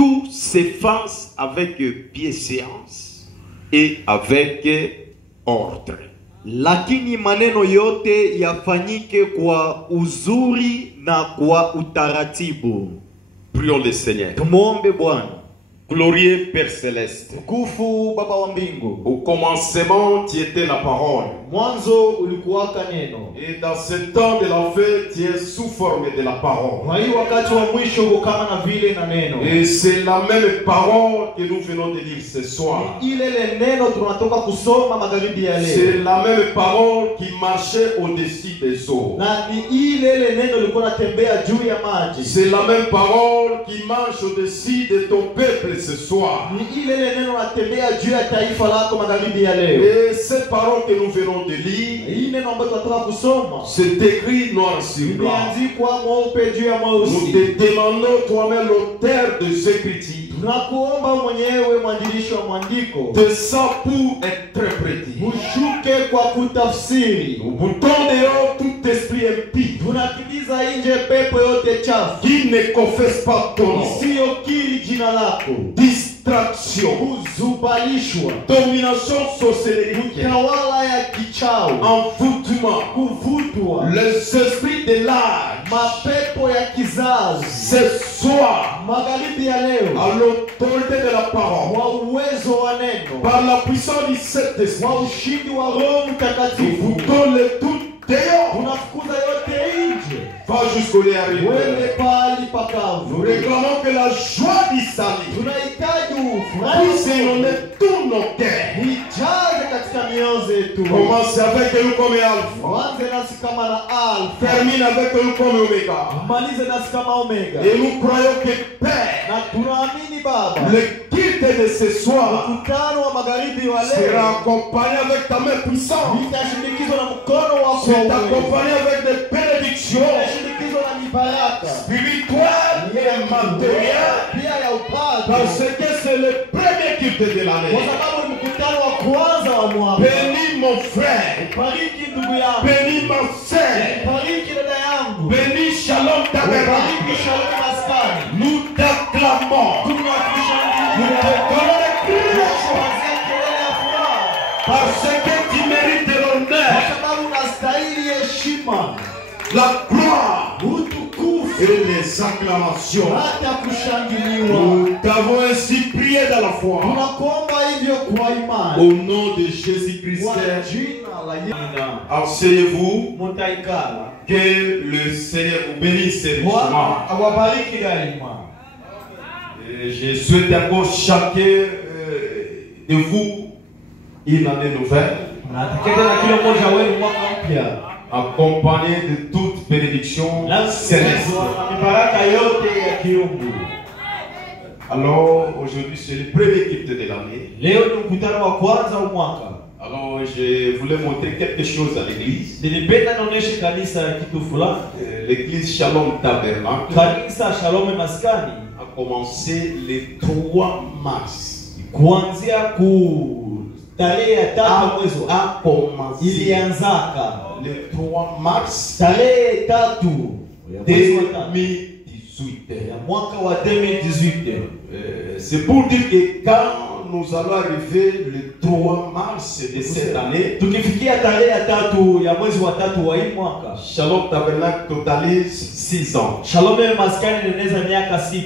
tout s'efface avec bienséance et avec ordre. Lakini maneno yote yafanyike kwa uzuri na kwa utaratibu. Prions le Seigneur. Tumuombe Bwana. Glorieux Père Céleste. Tukufu Baba wa mbingu. Au commencement, tu étais la parole. Mwanzo ulikuwaka neno. Et dans ce temps de la fin, tu es sous forme de la parole. Kwa hiyo wakati wa mwisho kama na vile na neno. Et c'est la même parole que nous venons de lire ce soir. Ile neno tunatoka kusoma magharibi ya leo. C'est la même parole qui marchait au-dessus des eaux. Na ni ile neno lilikuwa natembea juu ya maji. C'est la même parole qui marche au-dessus de ton peuple ce soir. Ni ile neno natembea juu ya taifa lako magharibi ya leo. Et cette parole que nous venons de lire, Hii neno ambayo tunatoka kusoma. c'est écrit noir sur blanc. Imeandikwa mweupe juu ya mweusi. Nous te demandons toi-même l'auteur des Écritures. Tunakuomba mwenyewe mwandishi wa maandiko. Descends pour interpréter. Ushuke kwa kutafsiri. Nous boutons dehors tout esprit impie Tunakimbiza nje pepo yote chafu. qui ne confesse pas ton nom. Isiyokiri jina lako. Distraction, Kuzubalishwa. domination sorcellerie, Utawala ya kichawi. envoûtement, Kuvutwa. les esprits de l'âge. Mapepo ya kizazi. Ce soir, Magharibi ya leo. à l'autorité de la parole, Wa uwezo wa neno. par la puissance du Saint-Esprit, Wa ushindi wa Roho nous Mtakatifu. boutons le tout dehors. Tunafukuza yote nje. Va jusqu'au léarier. Wende pali Nous pakavu. réclamons que la joie du salut Tunahitaji puisse ufurahi. inonder tous nos cœurs. Ijaze katika mioyo zetu. Commence avec nous comme Alpha. Wanze nasi kama na Alfa. Termine avec nous comme Omega. Malize nasi kama Omega. Et nous croyons que Père, Na tunaamini Baba. le culte de ce soir Mkutano wa magharibi wa sera leo. accompagné avec ta main puissante. Itashindikizwa na mkono wako. C'est accompagné avec des bénédictions Itashindikizwa na mibaraka. spirituelles et matérielles. Pia ya upande. Parce que c'est le premier culte de Kwa l'année. sababu ni mkutano wa kwanza wa mwaka. Bénis mon frère. Bariki ndugu yangu. Bénis ma sœur. Bariki dada yangu. Bénis Shalom Bariki Tabernacle. Shalom Maskani. Nous t'acclamons. Nous Tunakushangilia. te donnons les cris. Tunakuanzia kelele ya furaha. Parce que tu mérites Kwa l'honneur, sababu unastahili heshima, la gloire utukufu, et les acclamations. hata kushangiliwa. Nous t'avons ainsi prié dans la foi. Tunakuomba hivyo kwa imani. Au nom de Jésus-Christ, Kwa jina la Yesu. asseyez-vous. Mutaikala. Que le Seigneur vous bénisse richement. Bwana awabariki daima. Je souhaite encore chacun de vous une année nouvelle, Natakia tena kila mmoja wenu mwaka mpya. accompagné de toute bénédiction céleste. Na mibaraka yote ya kiungu. Alors, aujourd'hui, c'est le premier culte de l'année. Leo ni mkutano wa kwanza wa mwaka. Alors, je voulais montrer quelque chose à l'église. Nilipenda nionyeshe kanisa kitu fulani. L'église Shalom Tabernacle Kanisa Shalom Maskani a commencé le 3 mars. kuanzia ku tarehe ya 3 mwezi A commencé ilianzaka le 3 mars tarehe 3 ya mwezi wa tatu 2018. ya mwaka wa 2018. C'est pour dire que quand nous allons arriver le 3 mars de cette année, Tukifikia tarehe ya 3 ya mwezi wa 3 wa hii mwaka, Shalom Tabernacle totalise 6 ans. Shalom Maskani inaeneza miaka 6.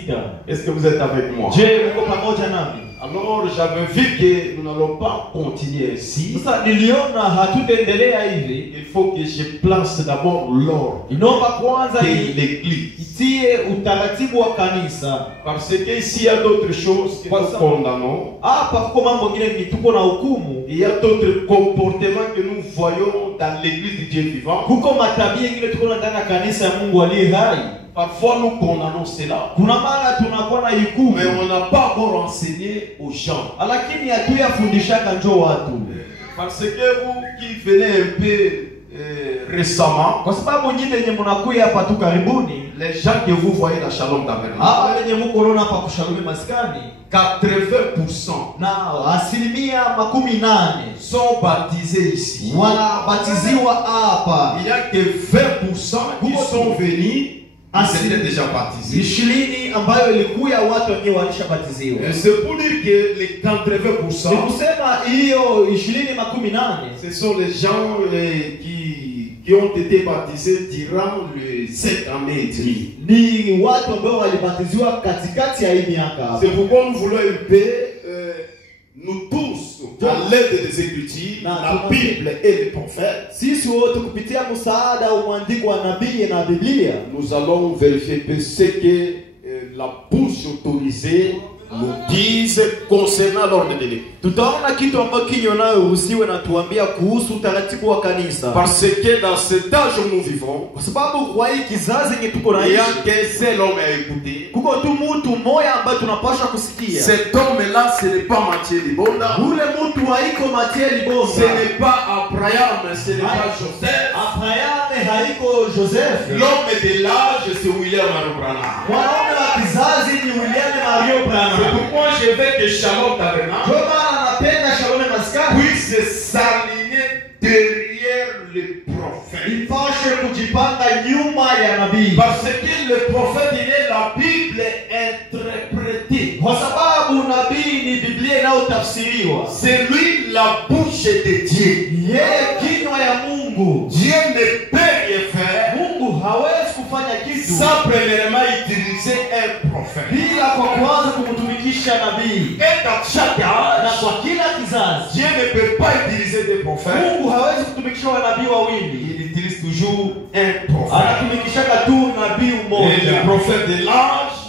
Est-ce que vous êtes avec moi? Je, mko pamoja nami? Alors j'avais vu que nous n'allons pas continuer ainsi. Sasa niliona hatutaendelea hivi. Il faut que je place d'abord l'ordre Inaomba kwanza de l'église. itie utaratibu wa kanisa. Parce qu'ici il y a d'autres choses que nous condamnons. Hapa kuko mambo mengine ni tuko na hukumu. Il y a d'autres comportements que nous voyons dans l'église du Dieu vivant. Kuko matabia mengine tuko na ndani ya kanisa ya Mungu aliye hai. Parfois nous condamnons cela. Kuna mara tunakuwa na hukumu, Mais on n'a pas encore enseigné aux gens. lakini hatuyafundishaka njoo watu. Parce que vous qui venez un peu récemment, Kwa sababu nyinyi wenye mnakuja hapa tu karibuni, les gens que vous voyez dans Shalom Tabernacle, hapa wenye mko unaona hapa kushauri maskani, 80% na 80% sont baptisés ici. wanabatiziwa hapa. Il n'y a que 20% qui sont venus Ils étaient déjà baptisés. 20 ambayo ilikuwa watu wenyewe walishabatiziwa. C'est pour dire que les 80%, Ni kusema hiyo 20-18 ce sont les gens qui ont été baptisés durant les 7 années et demie. ni watu ambao walibatiziwa katikati ya hii miaka. C'est pourquoi nous voulons un peu, nous tous, à l'aide des Écritures, la Bible et les prophètes, Sisi wote kupitia msaada wa mwandiko wa nabii na Biblia, nous allons vérifier un peu ce que la bouche autorisée nous dise concernant l'ordre de l'Église. tutaona kitu ambacho kinywa nayo usiwe na tuambia kuhusu utaratibu wa kanisa. Parce que dans cet âge où nous vivons, Kwa sababu kwa hii kizazi yenye tuko il na n'y a ishi, qu'un seul homme à écouter. kuko tu mtu mmoja ambaye tunapaswa kusikia. Cet homme-là, ce n'est pas Matthieu Libonda, Ule mtu haiko Matia ce Libonda, n'est pas Abraham, ce n'est pas Joseph. Abraham haiko Joseph. L'homme de l'âge, c'est William Branham. Mwanaume wa kizazi ni William Mario C'est Branham. pourquoi je veux que Shalom Tabernacle Ndio maana anapenda Shalom Maskani puisse s'aligner derrière les prophètes. ipashe kujipanga nyuma ya nabii, Parce que le prophète, il est la Bible interprétée. kwa sababu nabii ni Biblia inayotafsiriwa. C'est lui la bouche de Dieu. Yeye kinywa ya Mungu. Dieu ne peut rien faire Mungu hawezi kufanya kitu sans premièrement utiliser un prophète. bila kwa kwanza kumtumikisha nabii. Et dans chaque Na âge, kwa kila kizazi Dieu ne peut pas utiliser des prophètes. Mungu hawezi kutumikisha wanabii wawili, Il utilise toujours un prophète. anatumikishaka tu nabii Et le mmoja. prophète de l'âge,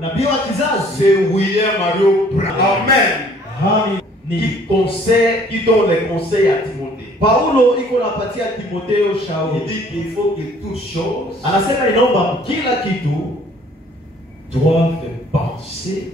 Nabii wa kizazi c'est William Mario Branham. Amen. Qui donne les conseils à Timothée. Paulo iko napatia Timotheo Il shauri, dit qu'il faut que toutes choses anasema inaomba kila kitu doivent penser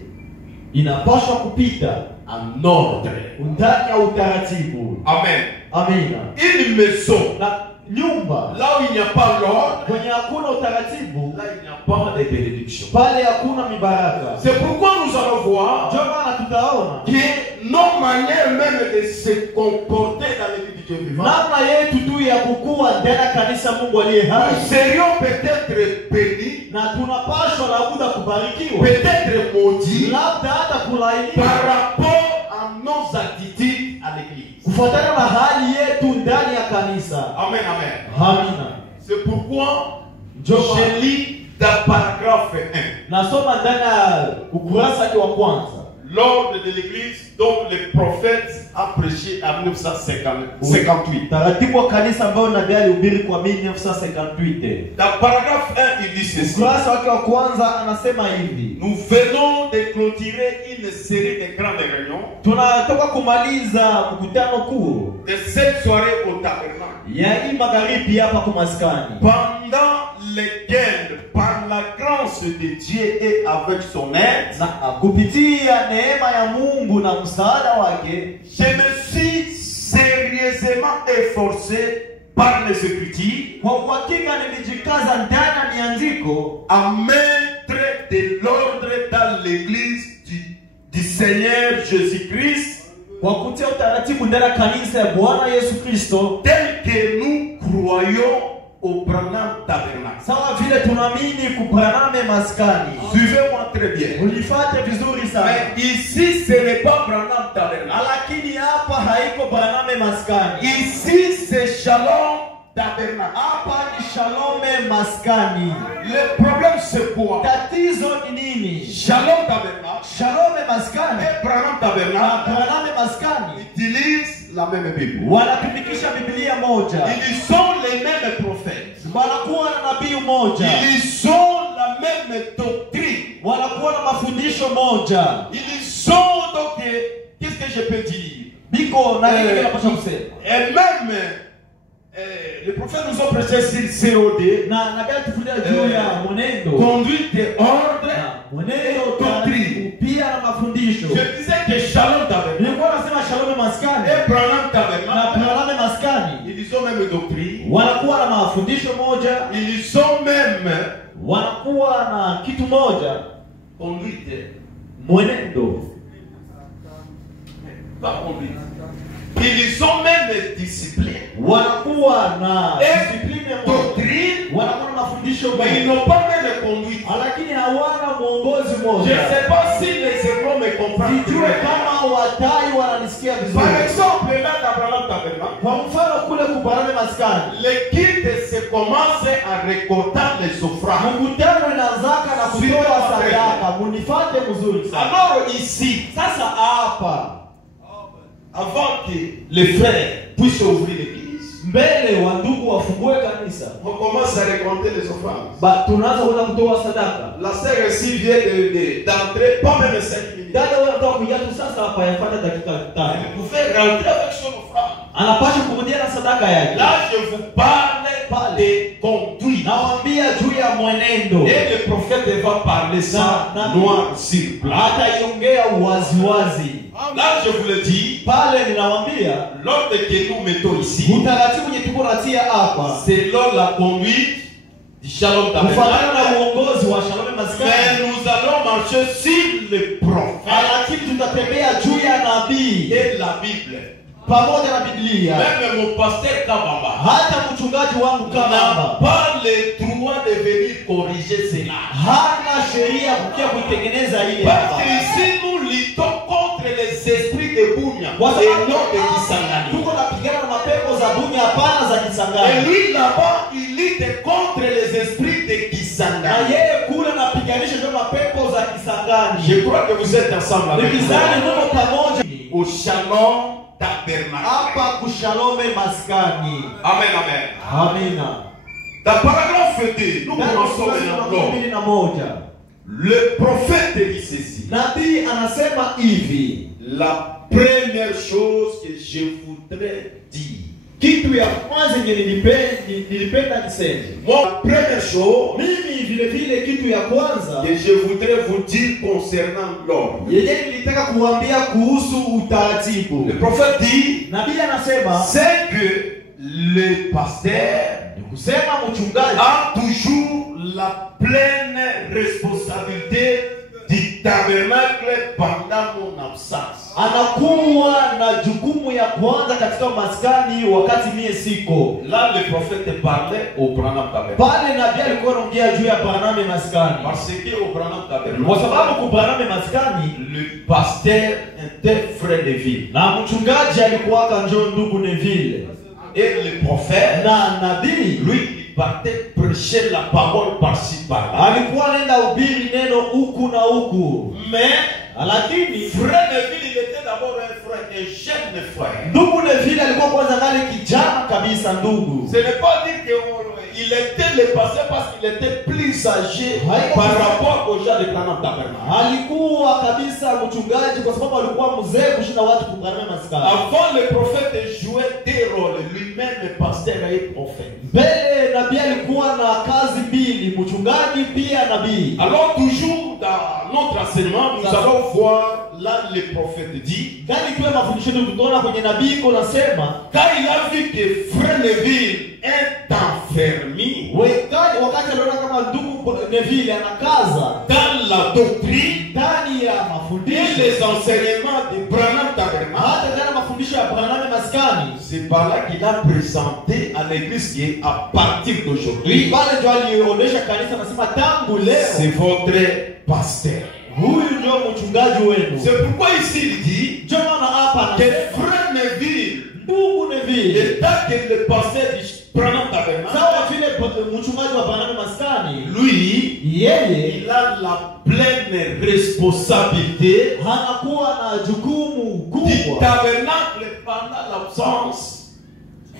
inapaswa kupita en ordre. ndani ya utaratibu. Amen. Amina. Une maison, Na nyumba là où il n'y a pas l'ordre, kwenye hakuna utaratibu, là il n'y a pas de bénédiction. pale hakuna mibaraka. C'est pourquoi nous allons voir Ndio maana tutaona que nos manières même de se comporter dans l'église du Dieu vivant, namna yetu tu ya kukua ndani ya kanisa Mungu aliye hai, nous serions peut-être bénis, na tunapaswa labda kubarikiwa, peut-être maudits labda hata kulainiwa par rapport à nos attitudes à l'église. kufuatana na hali yetu ndani ya kanisa. Amen, amen. Amina. C'est pourquoi Ndio maana je lis dans paragraphe 1. nasoma ndani ya ukurasa wa kwanza L'ordre de l'église dont le prophète a prêché en 1958. taratibu wa kanisa ambao nabii alihubiri kwa 1958. Dans paragraphe 1, il dit ceci. Ukurasa wake wa kwanza anasema hivi: Nous venons de clôturer une série de grandes réunions tunatoka kumaliza mkutano kuu de cette soirée au tabernacle, ya hii magharibi hapa kwa maskani, pendant lesquelles, par la grâce de Dieu et avec son aide, na kupitia neema ya Mungu na msaada wake je me suis sérieusement efforcé par les Écritures kwa uhakika nilijikaza ndani ya miandiko à mettre de l'ordre dans l'église du Seigneur Jésus-Christ, kwa kutia utaratibu ndani ya kanisa ya Bwana Yesu Kristo, tel que nous croyons au Branham Tabernacle. sawa vile tunaamini kupraname maskani. Suivez-moi très bien. Ulifate vizuri sana. Mais ici, ce n'est pas Branham Tabernacle. Lakini hapa haiko Branhame maskani. Ici, c'est Shalom Tabernacle. Hapa ni Shalome maskani. Le problème, c'est quoi? Tatizo ni nini? Shalom Tabernacle Shalome maskani et Branham na Tabernacle Branhame maskani utilisent la même Bible. wanatumikisha Biblia moja, Ils sont les mêmes prophètes. wanakuwa na nabii moja, Ils ont la même doctrine. wanakuwa na mafundisho moja. Ils ont donc, qu'est-ce que je peux dire? Biko na nini napaswa kusema? Et même, les prophètes nous ont prêché sur COD, Na nabii atufulia juu ya mwenendo conduite et ordre. na mwenendo taratibu, pia na mafundisho. Je disais que Shalom Tabernacle Nilikuwa nasema Shalome maskani et Branham na Tabernacle, Branhame maskani ils ont même doctrine. wanakuwa na mafundisho moja, Ils ont même wanakuwa na kitu moja, conduite. mwenendo. Pas conduite. Ils ont même discipline. Wanakuwa na Et discipline moja, doctrine. wanakuwa na mafundisho Mais ils moja, n'ont pas même conduite. lakini hawana mwongozi Je mmoja. ne sais pas si les écrans me comprennent. Sijue kama watai wananisikia Par vizuri. exemple, là, d'Abraham Tabernacle, Kwa mfano kule kubarame maskani, l'équipe se commence à récolter les offrandes. mkutano inaanzaka na kutoa sadaka. Munifate mzuri sana. Alors ici, Sasa hapa avant que les frères puissent ouvrir l'église, mbele wa ndugu wafungue kanisa, on commence à récolter les offrandes. tunaanza kwenda kutoa sadaka. La sœur ici vient d'entrer, pas même 5 minutes. Dada wewe unataka kuingia tu sasa hapa, yapata dakika 5. Elle pouvait rentrer avec son offrande. Anapaswa kurudia na sadaka yake. Là, je vous parle de conduite. Nawaambia juu ya mwenendo. Et le prophète va parler ça noir sur blanc. Ataiongea waziwazi. Là, je vous le dis, Pale ninawaambia l'ordre que nous mettons ici, utaratibu wenye tuko natia hapa, selon la conduite du Shalom kufuatana Tabernacle, na uongozi wa Shalom mais Maskani, nous allons marcher sur le prophète lakini tutatembea juu ya nabii et la Bible. pamoja na Biblia. Même mon pasteur Kabamba Hata mchungaji wangu n'a kama pas le droit de venir corriger cela. hana sheria kukia kuitengeneza ile Parce hapa. que ici nous luttons contre les esprits de Bounia Kwa et sababu non de Kisangani. tuko napigana na mapepo za dunia, hapana za Et Kisangani. lui là-bas, il lutte contre les esprits de Na Kisangani. yeye kule napiganisha ndio mapepo za Kisangani. Je crois que vous êtes ensemble avec Nikizani moi. muko pamoja Au Shalom Tabernacle. hapa kushalome maskani. Amen, amen. Amina. Dans paragraphe 2, nous commençons maintenant. 21. Le prophète dit ceci. Nabii anasema hivi, La première chose que je voudrais dire. kitu ya kwanza yenye nilipenda niseme. Moi, la première chose Mimi vile vile kitu ya kwanza que je voudrais vous dire concernant l'ordre. yenye nilitaka kuambia kuhusu utaratibu. Le prophète dit, Nabii anasema c'est que le pasteur kusema mchungaji a toujours la pleine responsabilité du tabernacle pendant mon absence. anakuwa na jukumu ya kwanza katika maskani wakati mie siko. Là, le prophète parlait au Branham Tabernacle. Pale nabii alikuwa anaongea juu ya Branham maskani. Parce que au Branham Kwa Tabernacle, sababu ku Branham maskani le pasteur était frère de ville. na mchungaji alikuwa kanjo ndugu Neville. Et le prophète, Na nabii lui, il partait prêcher la parole par-ci par-là. alikuwa anaenda ubiri neno huku na huku. Mais Lakini frère Neville, il était d'abord un frère, un jeune frère. ndugu Neville alikuwa kwanza ngali kijana kabisa ndugu. Ce n'est pas dire qu'il était le passé parce qu'il était plus âgé par rapport aux gens de Branham Tabernacle. Alikuwa kabisa mchungaji kwa sababu alikuwa mzee kushinda watu ku Branham maskani. Avant, le prophète jouait deux rôles, lui-même le pasteur et prophète. Mbele nabii alikuwa na kazi mbili, mchungaji pia nabii. Alors toujours dans notre enseignement, nous allons voir là le prophète dit, Ndani kwa mafundisho yetu tutaona kwenye nabii iko nasema, quand il a vu que frère Neville est enfermé wakati aliona kama ndugu Neville anakaza dans la doctrine ndani ya et mafundisho les enseignements de Branham Tabernacle, hata kana mafundisho ya Branham maskani, c'est par là qu'il a présenté à l'église qu'à partir d'aujourd'hui, pale ndio alionyesha kanisa nasema tangu leo c'est votre pasteur. huyu ndio mchungaji wenu. C'est pourquoi ici il dit Ndio maana hapa que anasema frère Neville, ndugu Neville étant que le pasteur du Branham Tabernacle, sawa vile mchungaji wa Branham maskani, lui, yeye il a la pleine responsabilité anakuwa na jukumu du kubwa tabernacle pendant l'absence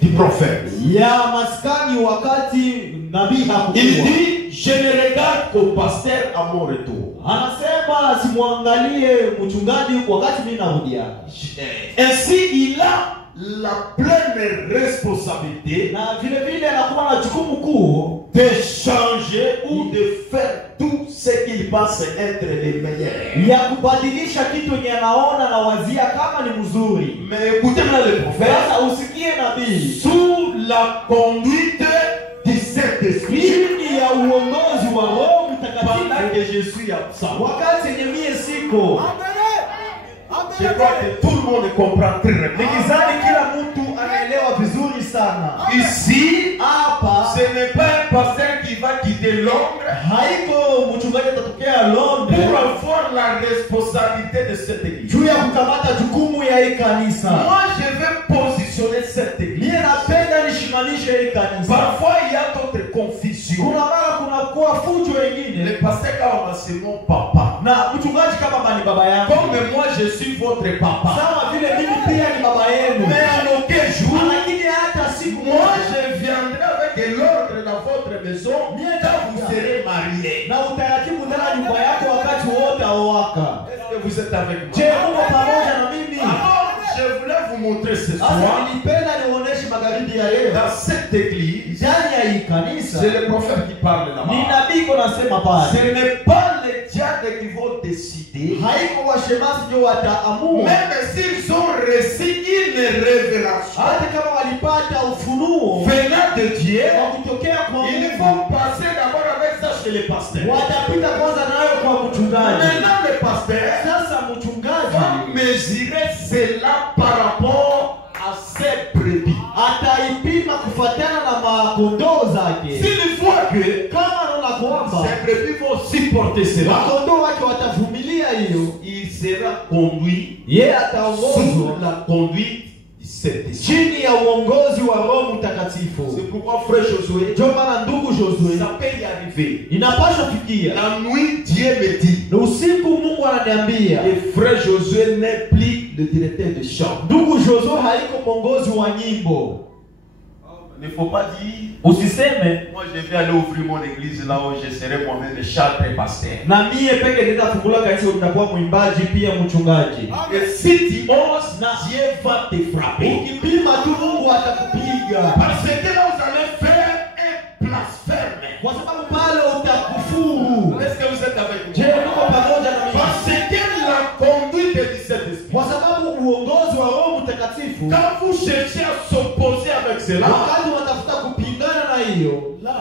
du prophète. ya maskani wakati nabii hakuwa. Il dit, je ne regarde qu'au pasteur à mon retour. Anasema simwangalie mchungaji wakati mimi narudia. Ainsi, il a la pleine responsabilité Na vile vile anakuwa na jukumu kuu de changer ou de faire tout ce qu'il pense être le meilleur. ya kubadilisha kitu yenye anaona na wazia kama ni mzuri. Mais écoutez maintenant le prophète, Sasa usikie nabii sous la conduite du Saint-Esprit, chini ya uongozi wa Roho pendant Mtakatifu que je suis absent. wakati yenye mie siko. Je crois que tout le monde comprend très bien. Nikizani kila mtu anaelewa vizuri sana. Ici, Hapa ce n'est pas un pasteur qui va quitter Londres haiko mchungaji atatokea Londres pour avoir la responsabilité de cette église. juu ya kukamata jukumu ya hii kanisa. Moi, je vais positionner cette église. Mimi napenda nishimanishe hii kanisa. Parfois, il y a d'autres confusions. Kuna mara kuna kuwa fujo Le wengine. pasteur Kawama, c'est mon papa. Na mchungaji kama ni baba yangu. Comme moi, je suis votre papa. Sawa vile mimi pia ni baba yenu. Mais en aucun jour, Lakini hata siku moi, moja je viendrai avec l'ordre dans votre maison quand vous serez mariés. na utaratibu ndani ya nyumba yako wakati wote awaka. Est-ce que vous êtes avec moi? Je, Mungu pamoja na mimi. Alors, je voulais vous montrer ce Sasa soir, nilipenda nionyeshe magharibi ya leo. dans cette église, Ndani ya hii kanisa c'est le prophète qui parle ni là-bas. nabii konasema Ce pale. n'est pas les diables qui vont décider, Haiko washemasi ndio wataamua. même s'ils ont reçu une révélation Hata kama walipata ufunuo venant de Dieu, wa kutokea kwa ils Mungu, vont passer d'abord avec ça chez les pasteurs. watapita kwanza nayo kwa mchungaji. Maintenant, le pasteur Sasa mchungaji va mesurer cela par rapport à ses brebis. ataipima kufuatana na makondoo zake. S'il voit que Kama anaona kwamba ces brebis vont supporter cela, makondoo wake watavumilia hiyo, il sera conduit yeye sous ataongozwa la conduite du Saint-Esprit. chini ya uongozi wa Roho Mtakatifu. C'est pourquoi, frère Josué, Ndio maana ndugu Josué, ça peut y arriver. inapaswa fikia La nuit, Dieu me dit, na usiku Mungu ananiambia, et frère Josué n'est plus le directeur de chant. ndugu Josué haiko mwongozi wa nyimbo. Il ne faut pas dire, Usiseme moi je vais aller ouvrir mon église là où je serai moi-même le chantre et pasteur. na mie peke nenda fungula kanisa nitakuwa mwimbaji pia mchungaji. Et si tu oses, Dieu va te frapper. Ukipima tu Mungu atakupiga. Parce que là vous allez faire un blasphème. Kwa sababu pale utakufuru. Est-ce que vous êtes avec Je moi? niko pamoja na mimi. Parce que la conduite du Saint-Esprit, Kwa sababu uongozi wa Roho Mtakatifu, quand vous cherchez à s'opposer avec cela, wakati unatafuta kupingana na hiyo, là,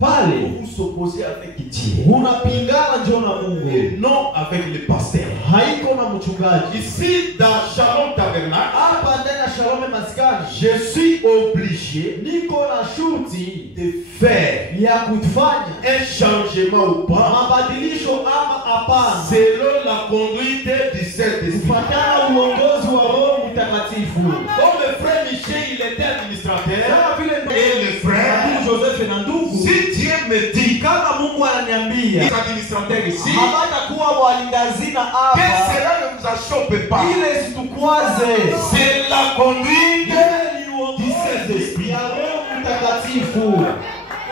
pale vous s'opposez avec Dieu unapingana ndio na Mungu. et non avec le pasteur. Haiko na mchungaji. Ici, dans Shalom Tabernacle, Hapa ndani ya Shalom Maskani, je suis obligé niko na shuti de faire ya kufanya un changement ou pas mabadilisho ama hapana, selon la conduite du Saint-Esprit. kufuatana uongozi wa Roho Mtakatifu. Comme le frère Michel, il était administrateur, Kama vile et le frère, ndugu Joseph na ndugu, si Dieu me dit, kama Mungu ananiambia les administrateurs ici, hawatakuwa walindazina que hapa, cela ne vous achoppe pas. ile situkwaze. C'est la conduite Ile ni uongozi ya Roho Mtakatifu.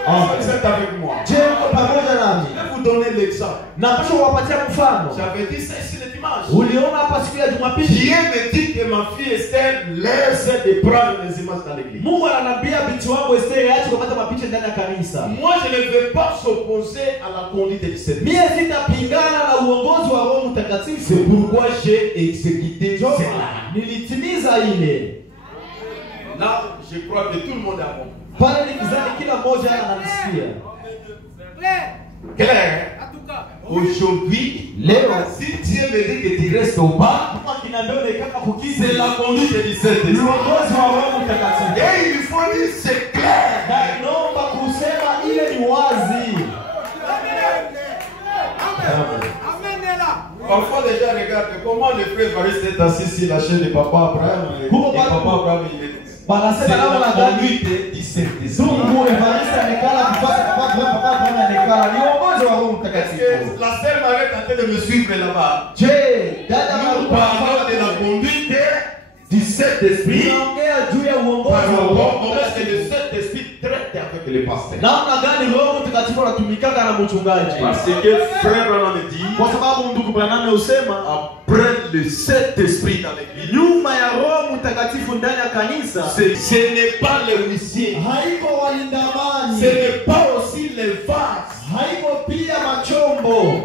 Vous êtes avec moi. Je, uko pamoja nami? Je vais vous donner l'exemple. Napaswa kuwapatia mfano. J'avais dit ça ici le dimanche. Uliona hapa siku ya Jumapili, Dieu me dit que ma fille Esther laisse de prendre les images dans l'église. Mungu ananiambia binti wangu Esther aache kupata mapicha ndani ya kanisa. Moi, je ne vais pas s'opposer à la conduite du Seigneur. Mie sitapingana na uongozi wa Roho C'est Mtakatifu. pourquoi j'ai exécuté Ndio cela. maana nilitimiza ile. Là, je crois que tout le monde a compris. Pale nikizani kila mmoja ananisikia. Clair. Aujourd'hui, Leo si Dieu me dit que tu restes au bas, kama kinaambia unaikaka kukizi c'est la conduite du Saint-Esprit. uongozi wa Roho Mtakatifu. Et il faut dire c'est clair. Na naomba kusema ile ni wazi. Parfois, les gens regardent comment le frère Evariste est assis sur la chaise de Papa Abraham. Et Papa Abraham, il est. C'est Banasema kama la na gani? conduite du Saint-Esprit. Mungu Evariste anekala kufanya papa anekala ni uongozi wa Roho Est-ce Mtakatifu. que la sœur Marie est en train de me suivre là-bas? Je, dada Nous parlons de la conduite du Saint-Esprit. tunaongea juu ya uongozi Par wa rapport Roho à comment est-ce que Mtakatifu. le Saint-Esprit traite avec les pasteurs. Namna gani Roho Mtakatifu anatumikaka na mchungaji? Parce que frère Branham me dit, Kwa sababu ndugu Branham usema après le Saint-Esprit dans l'église, nyuma ya Roho Mtakatifu ndani ya kanisa ce n'est pas le huissier, haiko walindamani, ce n'est pas aussi les vases, haiko pia machombo,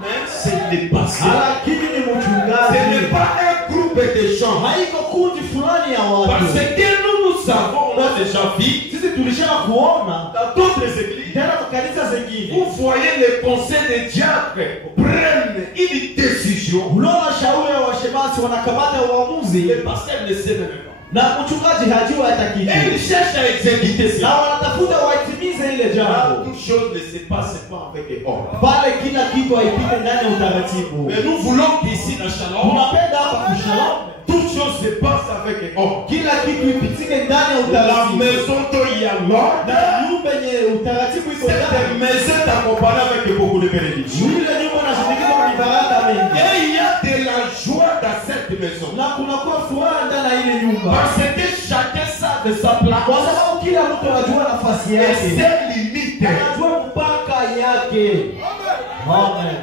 mais c'est les pasteurs. lakini ni Ce mchungaji. n'est pas un groupe de gens. Haiko kundi fulani ya Parce watu. que nous savons, on a déjà vu Sisi tulisha kuona dans d'autres églises, tena kwa kanisa zingine, vous voyez le conseil des diacres prennent une décision. unaona shauri ya washemasi wanakamata uamuzi, Les pasteurs ne savent même pas. Na mchungaji hajua hata kitu. Et il cherche à exécuter Na cela. wanatafuta waitimize ile jambo. Toute chose ne se passe pas avec les ordres. Pale kila kitu haipite ndani ya utaratibu. Mais nous voulons qu'ici dans Shalom, Tunapenda hapa kushalom. toute chose se passe avec les ordres. Kila kitu ipitike ndani ya La utaratibu. maison dont il y a l'ordre, Na nyumba yenye utaratibu iko cette ndani. maison est accompagnée avec beaucoup de bénédictions. Ile nyumba inashirikishwa kwa baraka mengi. Et il y a de la joie dans cette maison. Na kunakuwa furaha ndani ya ile nyumba. Parce que chacun sait de sa place. Kwa sababu kila mtu anajua nafasi Et yake. ses limites. Anajua mpaka yake. Amen.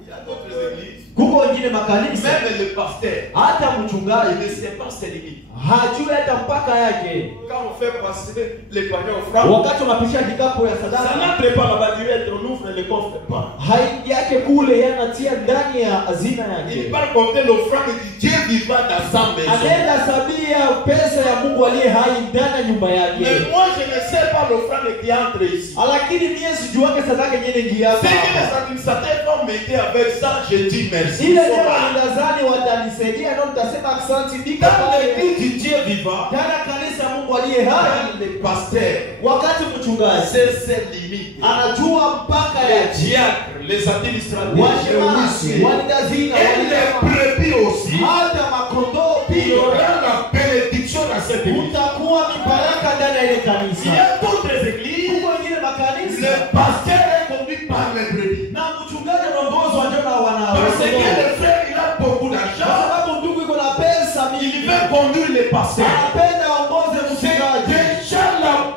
Il y a d'autres églises. Kuko wengine makanisa Même le pasteur, hata il mchungaji ne sait pas ses limites. hajui hata mpaka yake. Quand on fait passer les paniers aux francs, Wakati unapisha kikapu ya ça sadaka n'entre pas là-bas direct, on ouvre le coffre pas. haingi yake kule, yanatia ndani ya hazina Il yake. part compter l'offrande du Dieu vivant dans sa maison. Anaenda sabia pesa ya Mungu aliye hai ndani ya nyumba Mais yake. moi, je ne sais pas l'offrande qui entre ici. Lakini mie sijuake sadaka yenyewe ingia C'est que hapa. les administrateurs vont m'aider avec ça, je dis merci. Ile ndio walidhani watanisaidia ndio nitasema asante nika Dans pale. l'église du Dieu vivant, Ndani ya kanisa Mungu aliye hai, quand le pasteur wakati mchungaji sait ses limites, anajua mpaka les yake. diacres, les administrateurs, les Washemasi, huissiers, walidazina, et les brebis aussi, hata makondoo il y pia. aura la bénédiction dans cette église. Utakuwa mibaraka ndani ya ile Il y kanisa. a d'autres églises, Huko wengine makanisa le pasteur est conduit par les brebis. na mchungaji anaongozwa ndio na wana. Parce que le frère, il a beaucoup Kwa d'argent, sababu ndugu iko na pesa il mingi. veut conduire les pasteurs. Anapenda aongoze C'est mchungaji. déjà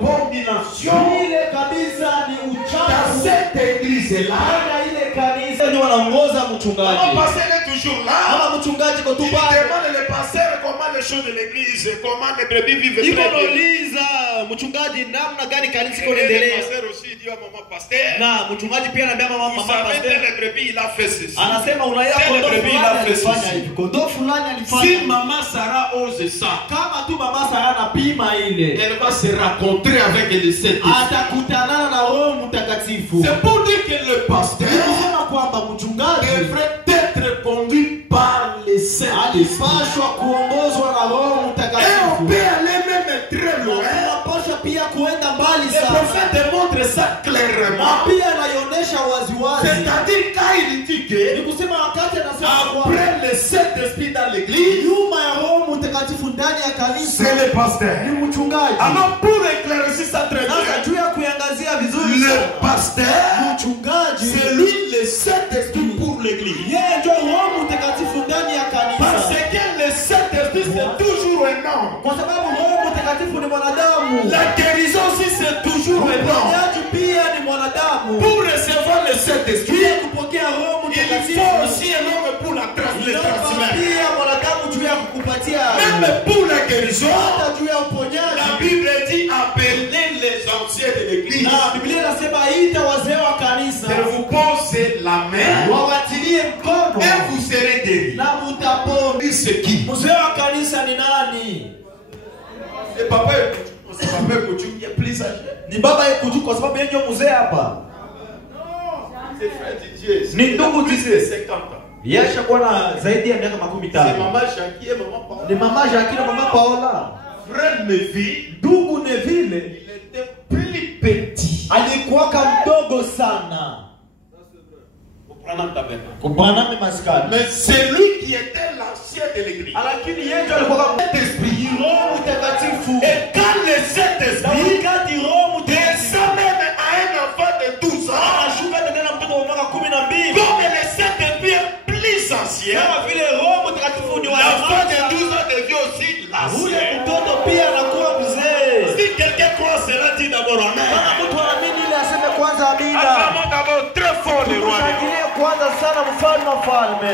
l'abomination Ile kabisa ni dans uchafu. cette église-là. Ndani ya ile kanisa ndio wanaongoza Mon mchungaji. pasteur est toujours là. Ama mchungaji ko Il tu pale. demande le pasteur comment les choses de l'église, comment les brebis vivent très Iko bien. nauliza mchungaji namna gani kanisa iko Et le inaendelea. pasteur aussi dit à maman pasteur, Na mchungaji pia anambia mama vous mama savez que pastor. les brebis, il a fait ceci. Anasema unaya Tele kondoo brebis fulani la fesi. alifanya hivi. Kondoo fulani Si alifanya. maman Sarah ose ça, Kama tu mama Sara anapima ile. elle va se rencontrer avec les sept. Atakutanana na Roho Mtakatifu. C'est pour dire que le pasteur Tunasema kwamba mchungaji devrait être conduit par les saints. alipashwa kuongozwa na Roho Et on Mtakatifu. peut aller même très loin. Tunapaswa pia kuenda mbali Le sana. prophète montre ça Na clairement. pia anaionyesha waziwazi. C'est-à-dire quand il dit Ni que kusema wakati anasema kwamba après les sept esprits dans l'église, nyuma ya Roho Mtakatifu ndani ya kanisa c'est le pasteur. ni mchungaji. Alors pour éclaircir ça très Sasa bien, juu ya kuiangazia vizuri le sana. pasteur, Mchungaji c'est lui les sept esprits pour l'église. yeye ndio Roho Mtakatifu ndani ya Parce kanisa. que les sept esprits c'est toujours un homme. Kwa sababu Roho Mtakatifu ni mwanadamu. La guérison aussi c'est toujours un homme. Uponyaji pia ni mwanadamu. Pour recevoir les sept esprits, Pia kupokea Roho il Mtakatifu. faut aussi un homme pour les transmettre. Pia mwanadamu juu ya kukupatia Même pour la guérison, hata juu ya la uponyaji. Bible dit appelez les anciens de l'église. Na Biblia inasema ita wazee wa kanisa Je vous pose la main wawatilie mkono et vous serez guéris. na mutapona. C'est qui? Mzee wa kanisa ni nani? C'est papa Kouchou qui est plus âgé. Ni baba yetu kwa sababu yeye ndio mzee hapa. C'est frère Didier. Ni ndugu Plus de Didier. 50 ans. Yeye ashakuwa na zaidi ya miaka C'est 15. maman Jackie et maman Paul. Ni mama Jacques na mama Paola. Frère Neville, Ndugu Neville il était plus petit. alikuwa mdogo sana. Kubana maskani. Mais c'est lui qui était l'ancien de l'église. Lakini yeye ndio alikuwa Saint-Esprit. Roho Mtakatifu. Et quand le Saint-Esprit Wakati Roho Mtakatifu descend même à un enfant de 12 ans, anashuka tena na mtoto wa miaka 12. comme le Saint-Esprit est plus ancien, Kama vile Roho Mtakatifu ni wa l'enfant de zamani. 12 ans devient aussi Huyo l'ancien. mtoto pia anakuwa mzee. Si quelqu'un croit cela, dit d'abord Amen. Kama mtu anaamini ile aseme kwanza amina. Acclamons d'abord très fort le roi. Tushangilie kwanza sana mfalme wa falme.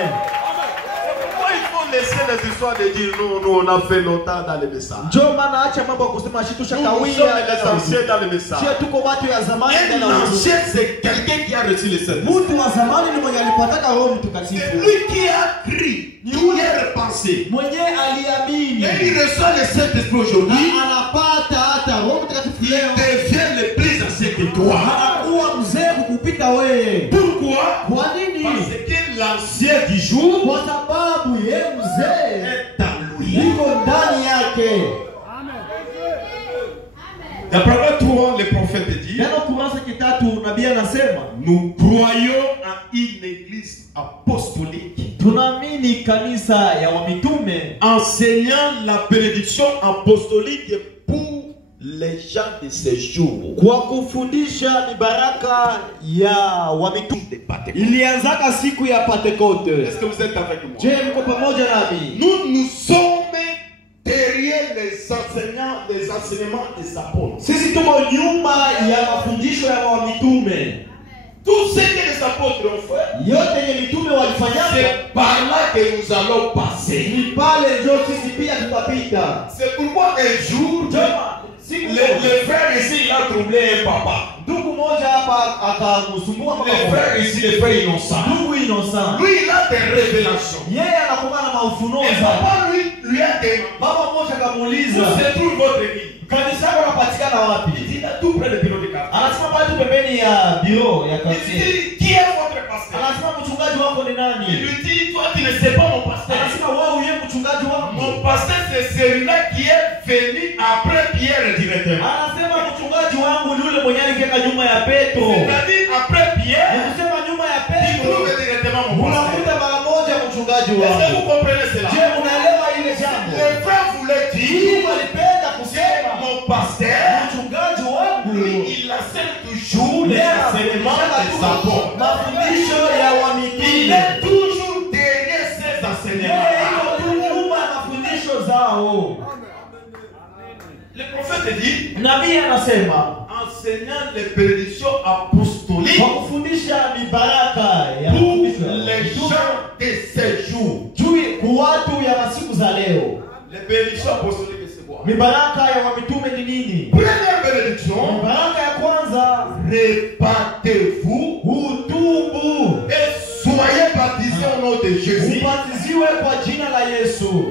Pourquoi il faut laisser les histoires de dire nous on a fait longtemps dans les messages. Njoo maana acha mambo ya kusema shitu Nous sommes les shakawia. anciens dans les messages. Sio tuko watu ya zamani Un na watu. ancien, c'est quelqu'un qui a reçu le Saint-Esprit. Mtu wa zamani ni mwenye alipataka Roho C'est Mtakatifu. lui qui a cru, qui a repensé. Mwenye aliamini. Et il reçoit le Saint-Esprit aujourd'hui. Na anapata hata Roho Mtakatifu Il leo. devient le plus ancien que toi. Anakuwa mzee kukupita wewe. Pourquoi? Kwa nini? Parce que l'ancien du jour Kwa sababu yeye mzee est en lui. liko ndani yake. D'après 3, le prophète dit, nous croyons à une église apostolique enseignant la bénédiction apostolique pour les gens de ces jours. Ilianzaka siku ya Pentecote. Est-ce que vous êtes avec moi? Je mko pamoja nami? Nous sommes derrière les enseignements des apôtres. Sisi tuko nyuma ya mafundisho ya mitume. Tout ce que les apôtres ont fait, yote yenye mitume walifanya, c'est par là que nous allons passer. Ni pale ndio sisi pia tutapita. C'est pourquoi un jour, le frère ici, il a troublé un papa. Ndugu moja hapa akamsumbua papa. Le frère ici, le frère innocent. Ndugu innocent. Lui, il a des révélations. Yeye anakuwa na mafunuo. Et papa lui a demandé. Baba moja akamuuliza, où se trouve votre église? Kanisa lako linapatikana wapi? Il dit tout près du bureau de quartier. Anasema pale tu pembeni ya bureau ya quartier. Il dit, qui est votre pasteur? Anasema mchungaji wako ni nani? Il lui dit, toi tu ne sais pas mon pasteur. Anasema wewe uye mchungaji wako. Mon pasteur c'est celui-là qui est venu après Pierre directement. Anasema mchungaji wangu ni yule mwenye alifika nyuma ya Petro. C'est-à-dire après Pierre. Anasema nyuma ya Petro. Il trouve directement mon pasteur. Unakuta mara moja mchungaji wako. Est-ce que vous comprenez cela? Je unaelewa ile jambo? Le frère voulait dire, alipenda kusema mon pasteur, mchungaji wangu, lui il enseigne toujours les enseignements des apôtres. Mafundisho ya wamitume. Il est toujours derrière ces enseignements. Mafundisho zao. Le prophète dit, nabii anasema, enseignant les bénédictions apostoliques pour les gens de ces jours. Les bénédictions apostoliques, c'est quoi? Première bénédiction, répandez-vous et soyez baptisés au nom de Jésus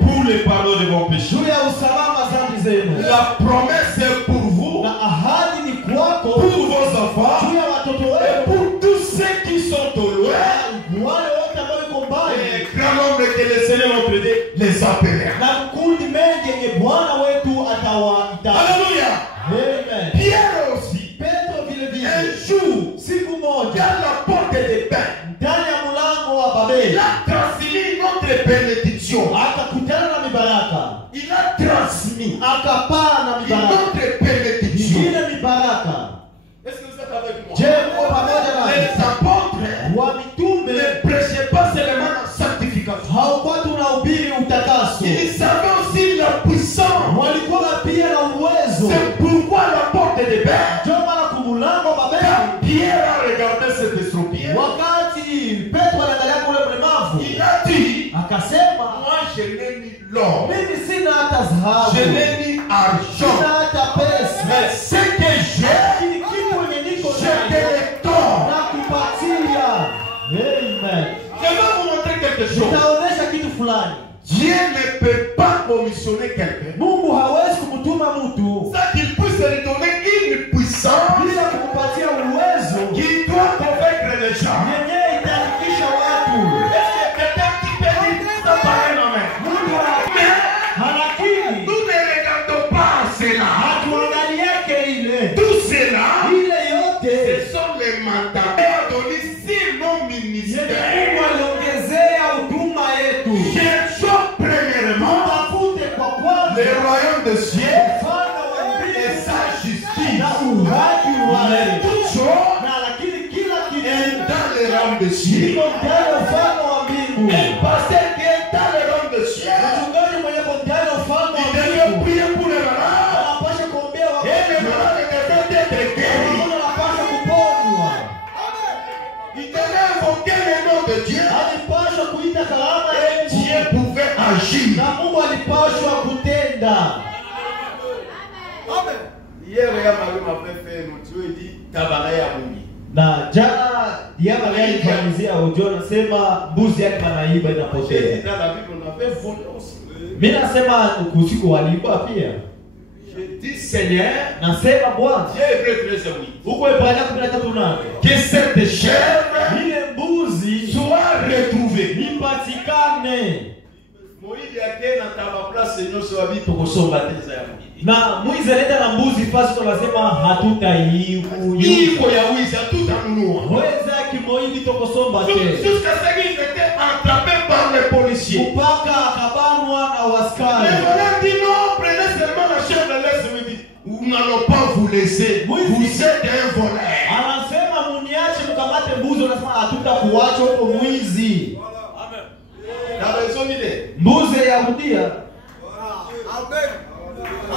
pour le pardon de vos péchés. La promesse est pour vous, pour vos enfants et pour tous ceux qui sont au loin. Et grand nombre que le Seigneur notre Dieu les appellera. Alléluia. Pierre aussi, un jour, dans la porte des bains, il a transmis notre bénédiction. Il a transmis notre bénédiction. Est-ce que vous êtes avec moi? Les apôtres ne prêchaient pas seulement la sanctification. Ils savaient aussi la puissance. C'est pourquoi la porte des bains, quand Pierre a regardé cet estropié, il a dit, moi je n'ai ni l'or, je n'ai ni argent, mais ce que j'ai, je te le donne. Je vais vous montrer quelque chose. Dieu ne peut pas commissionner quelqu'un sans qu'il puisse lui donner une puissance qui doit convaincre les gens. Est-ce que quelqu'un qui peut dire ça par un amen? Nous ne regardons pas cela. Tout cela, ce sont les mandats. Il a donné 6 noms ministères. Cherchons premièrement le royaume de Dieu et sa justice. Les toutes choses dans le royaume de Dieu. Un pasteur qui est dans le royaume de Dieu, il devait prier pour les malades. Et les malades devaient être guéris. Il devait invoquer le nom de Dieu. Et Dieu pouvait agir. Hier, Marie m'avait fait un audio et dit Tabaray à Mungi. Na jana yama gani kuanzia audio nasema mbuzi yake manaiba inapotea. Dans la Bible on avait volé aussi. Mimi nasema usiku waliiba pia. Je dis Seigneur, nasema Bwana. Dieu est très très oui. Huko Ibrania 13:8. Que cette chèvre ile mbuzi soit retrouvée. Ipatikane. Na mwizi aleta na mbuzi fasi to lazima hatutaiuza. Weza kimoidi to kusomba te. Jusqu'à ce qu'il était attrapé par les policiers. Kupaka akabanwa na waskari. Les voleurs disent non, prenez seulement la chair de l'Est. Nous n'allons pas vous laisser. Vous êtes un voleur. Anasema muniache mkamate mbuzi, anasema hatutakuacha huko mwizi. Amen. Na raison ile. Mbuzi ya Rudia. Amen.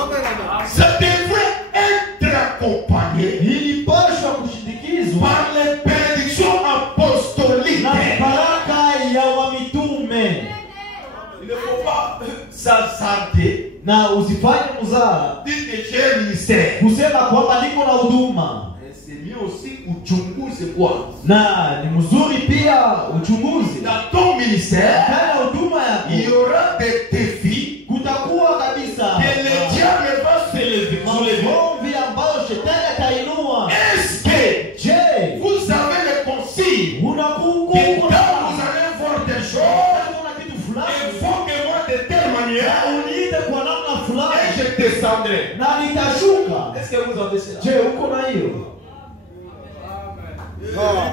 Amen. Ça devrait être accompagné. Il pasha kushindikizwa par les bénédictions apostoliques. Na baraka ya wamitume. Il ne faut pas s'azarder. Na usifanye muzara. Dites que j'ai un ministère. Kusema kwamba niko na huduma. C'est mieux aussi uchunguze quoi. Na ni mzuri pia uchunguzi. Dans ton ministère, kana huduma yako, il y aura des défis. Kutakuwa kabisa que le diable va se lever. Maombi ambayo shetani atainua. Est-ce que vous avez les consignes? Unakumbuka que quand vous allez voir des choses, il faut que moi de telle manière uniite kwa namna fulani et je descendrai. Na nitashuka. Est-ce que vous avez cela? Je uko na hiyo?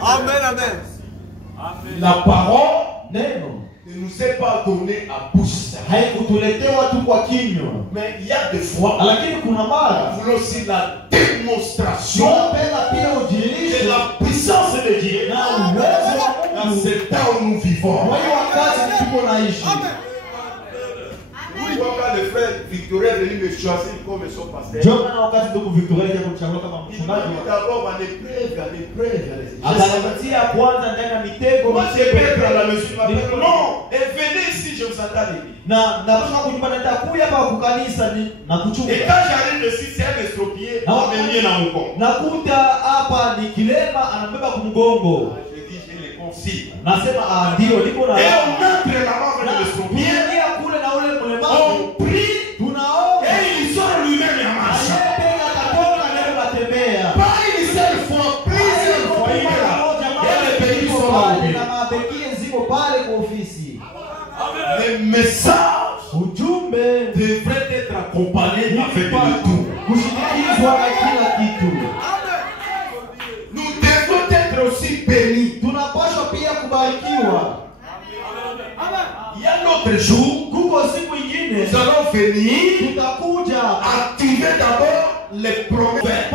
Amen, amen. La parole neno ne nous est pas donnée à bouche. Haikutuletewa tu kwa kinywa. Mais il y a des fois, lakini kuna mara nous voulons aussi la démonstration de la puissance de Dieu dans ce temps où nous vivons. Oui, quand le frère Victorien est venu me choisir comme son pasteur, il m'a dit d'abord en épreuve. Moi je vais être à la mesure. Non, et venez ici, je vous attends. Et quand j'arrive ici, c'est un estropié. Je dis, j'ai les consignes. Et on entre là-bas avec l'estropié. On prie. Et il sort lui-même et marche. Pas une seule fois, plusieurs fois. Et les pays sont là. Les messages devraient être accompagnés avec le tout. Nous devons être aussi bénis. Il y a l'autre jour, nous allons venir activer d'abord les promesses.